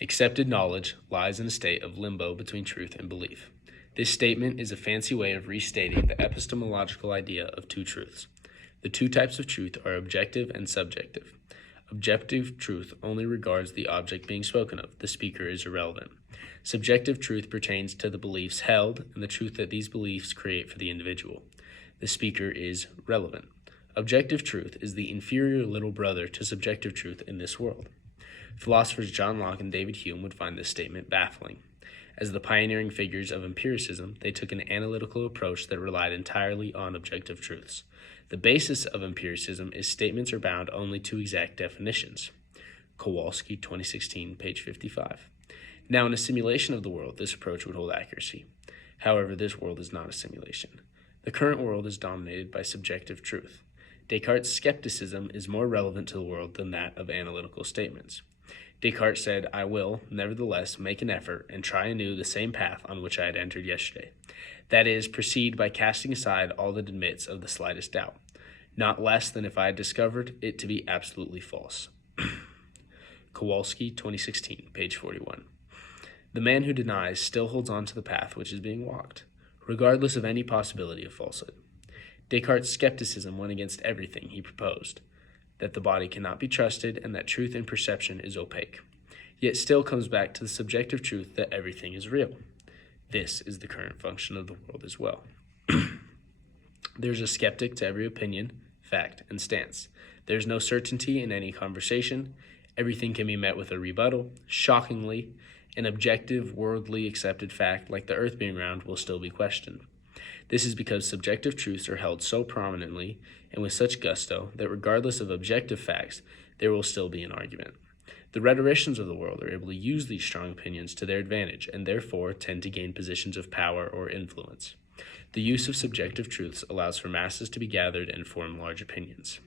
Accepted knowledge lies in a state of limbo between truth and belief. This statement is a fancy way of restating the epistemological idea of two truths. The two types of truth are objective and subjective. Objective truth only regards the object being spoken of. The speaker is irrelevant. Subjective truth pertains to the beliefs held and the truth that these beliefs create for the individual. The speaker is relevant. Objective truth is the inferior little brother to subjective truth in this world. Philosophers John Locke and David Hume would find this statement baffling. As the pioneering figures of empiricism, they took an analytical approach that relied entirely on objective truths. The basis of empiricism is statements are bound only to exact definitions. Kowalski, 2016, page 55. Now, in a simulation of the world, this approach would hold accuracy. However, this world is not a simulation. The current world is dominated by subjective truth. Descartes' skepticism is more relevant to the world than that of analytical statements. Descartes said, "I will, nevertheless, make an effort and try anew the same path on which I had entered yesterday. That is, proceed by casting aside all that admits of the slightest doubt, not less than if I had discovered it to be absolutely false." Kowalski, 2016, page 41. The man who denies still holds on to the path which is being walked, regardless of any possibility of falsehood. Descartes' skepticism went against everything he proposed, that the body cannot be trusted and that truth in perception is opaque, yet still comes back to the subjective truth that everything is real. This is the current function of the world as well. There's a skeptic to every opinion, fact, and stance. There's no certainty in any conversation. Everything can be met with a rebuttal. Shockingly, an objective, worldly accepted fact like the earth being round will still be questioned. This is because subjective truths are held so prominently and with such gusto that regardless of objective facts, there will still be an argument. The rhetoricians of the world are able to use these strong opinions to their advantage and therefore tend to gain positions of power or influence. The use of subjective truths allows for masses to be gathered and form large opinions.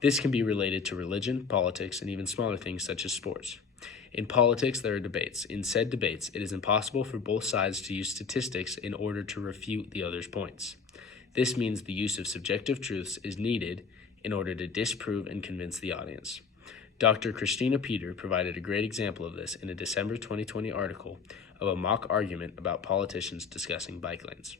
This can be related to religion, politics, and even smaller things such as sports. In politics, there are debates. In said debates, it is impossible for both sides to use statistics in order to refute the other's points. This means the use of subjective truths is needed in order to disprove and convince the audience. Dr. Christina Peter provided a great example of this in a December 2020 article of a mock argument about politicians discussing bike lanes.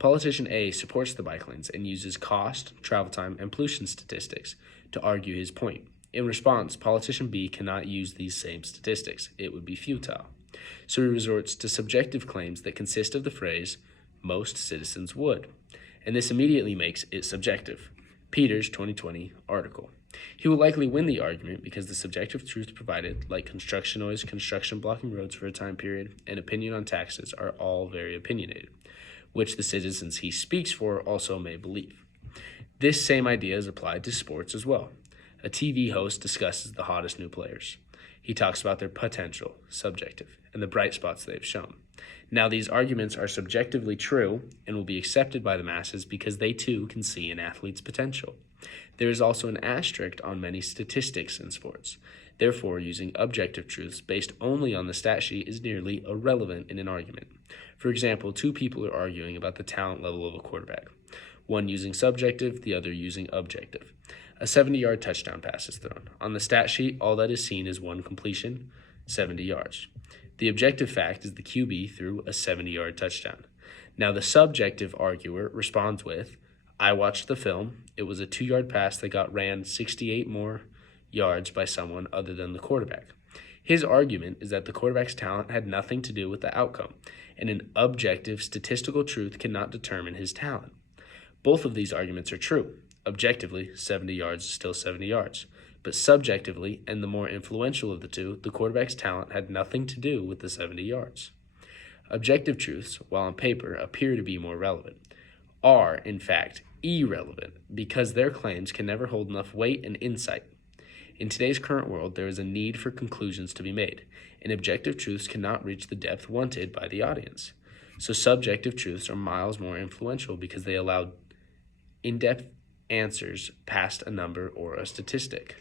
Politician A supports the bike lanes and uses cost, travel time, and pollution statistics to argue his point. In response, politician B cannot use these same statistics. It would be futile. So he resorts to subjective claims that consist of the phrase, "most citizens would," and this immediately makes it subjective. Peters' 2020 article. He will likely win the argument because the subjective truth provided, like construction noise, construction blocking roads for a time period, and opinion on taxes, are all very opinionated, which the citizens he speaks for also may believe. This same idea is applied to sports as well. A TV host discusses the hottest new players. He talks about their potential, subjective, and the bright spots they have shown. Now, these arguments are subjectively true and will be accepted by the masses because they too can see an athlete's potential. There is also an asterisk on many statistics in sports. Therefore, using objective truths based only on the stat sheet is nearly irrelevant in an argument. For example, two people are arguing about the talent level of a quarterback, one using subjective, the other using objective. A 70-yard touchdown pass is thrown. On the stat sheet, all that is seen is one completion, 70 yards. The objective fact is the QB threw a 70-yard touchdown. Now, the subjective arguer responds with, "I watched the film. It was a 2-yard pass that got ran 68 more yards by someone other than the quarterback." His argument is that the quarterback's talent had nothing to do with the outcome, and an objective statistical truth cannot determine his talent. Both of these arguments are true. Objectively, 70 yards is still 70 yards. But subjectively, and the more influential of the two, the quarterback's talent had nothing to do with the 70 yards. Objective truths, while on paper appear to be more relevant, are, in fact, irrelevant because their claims can never hold enough weight and insight. In today's current world, there is a need for conclusions to be made, and objective truths cannot reach the depth wanted by the audience. So subjective truths are miles more influential because they allow in-depth answers past a number or a statistic.